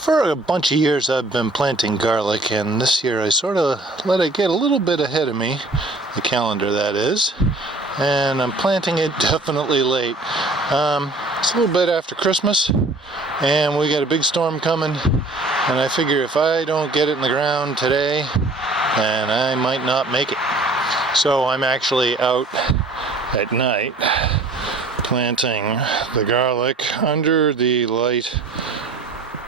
For a bunch of years I've been planting garlic, and this year I sort of let it get a little bit ahead of me, the calendar that is, and I'm planting it definitely late. It's a little bit after Christmas, and we got a big storm coming, and I figure if I don't get it in the ground today, then I might not make it. So I'm actually out at night planting the garlic under the light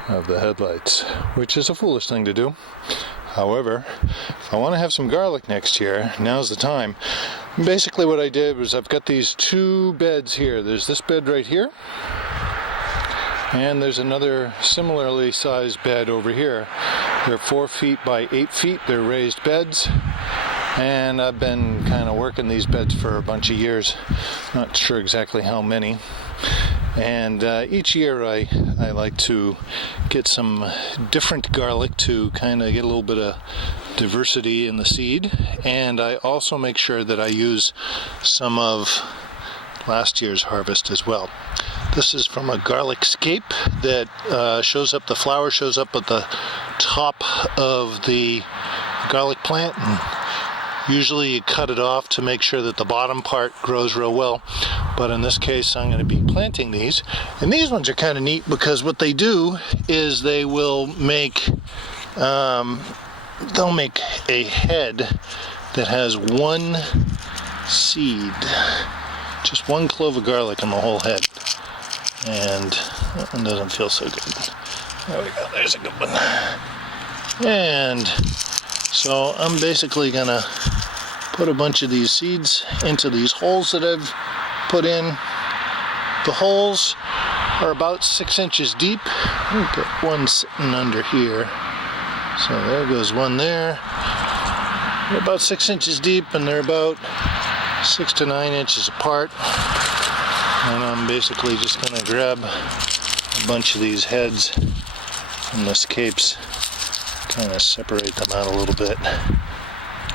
of the headlights, which is a foolish thing to do. However, if I want to have some garlic next year, now's the time. Basically what I did was I've got these two beds here. There's this bed right here, and there's another similarly sized bed over here. They're 4 feet by 8 feet. They're raised beds, and I've been kind of working these beds for a bunch of years. Not sure exactly how many. And each year I like to get some different garlic to kind of get a little bit of diversity in the seed. And I also make sure that I use some of last year's harvest as well. This is from a garlic scape that the flower shows up at the top of the garlic plant. And usually you cut it off to make sure that the bottom part grows real well. But in this case, I'm going to be planting these. And these ones are kind of neat because what they do is they will make, they'll make a head that has one seed. Just one clove of garlic in the whole head. And that one doesn't feel so good. There we go, there's a good one. And so I'm basically going to put a bunch of these seeds into these holes that I've put in. The holes are about 6 inches deep. I've got one sitting under here. So there goes one there. They're about 6 inches deep, and they're about 6 to 9 inches apart. And I'm basically just going to grab a bunch of these heads from the scapes, kind of separate them out a little bit.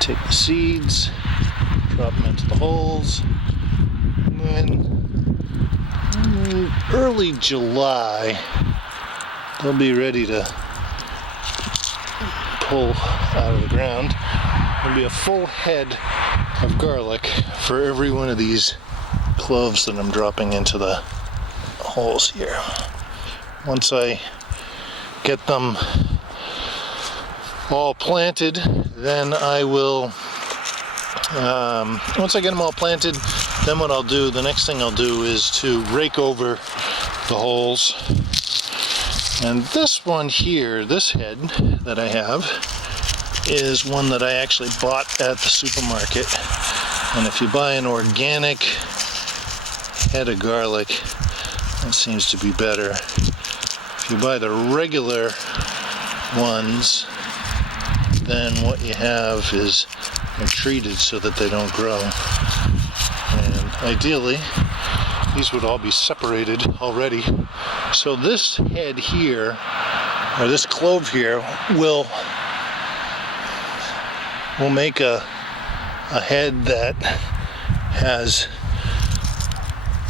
Take the seeds, drop them into the holes, and then in early July they'll be ready to pull out of the ground. There'll be a full head of garlic for every one of these cloves that I'm dropping into the holes here. Once I get them all planted, then I will, once I get them all planted, then what I'll do, the next thing I'll do is to rake over the holes. And this one here, this head that I have, is one that I actually bought at the supermarket. And if you buy an organic head of garlic, that seems to be better. If you buy the regular ones, then what you have is they're treated so that they don't grow. And ideally, these would all be separated already. So this head here, or this clove here, will make a head that has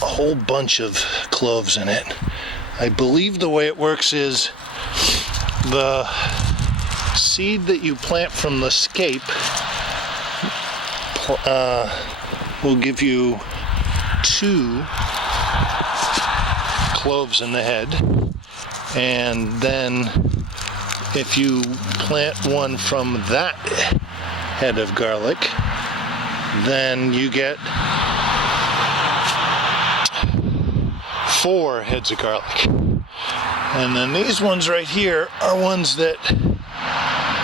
a whole bunch of cloves in it. I believe the way it works is the seed that you plant from the scape will give you 2 cloves in the head, and then if you plant one from that head of garlic, then you get 4 heads of garlic. And then these ones right here are ones that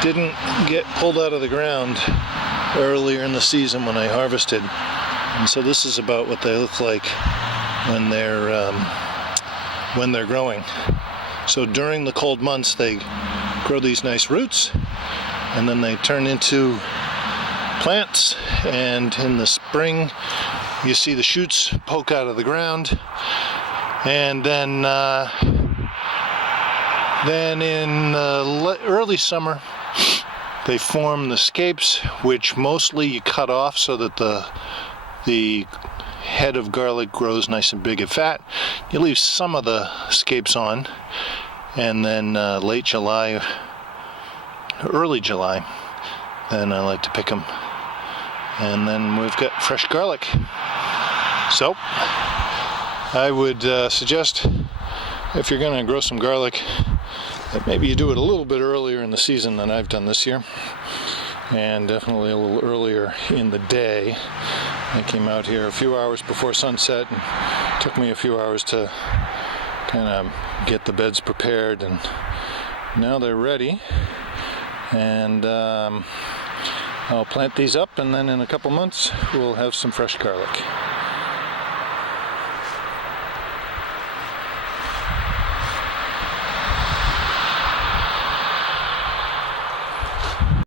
didn't get pulled out of the ground earlier in the season when I harvested. And so this is about what they look like when they're growing. So during the cold months they grow these nice roots, and then they turn into plants, and in the spring you see the shoots poke out of the ground, and then in the early summer they form the scapes, which mostly you cut off so that the head of garlic grows nice and big and fat. You leave some of the scapes on, and then late July, early July, then I like to pick them. And then we've got fresh garlic. So I would suggest, if you're going to grow some garlic, that maybe you do it a little bit earlier in the season than I've done this year, and definitely a little earlier in the day. I came out here a few hours before sunset, and it took me a few hours to kind of get the beds prepared, and now they're ready. And I'll plant these up, and then in a couple months we'll have some fresh garlic.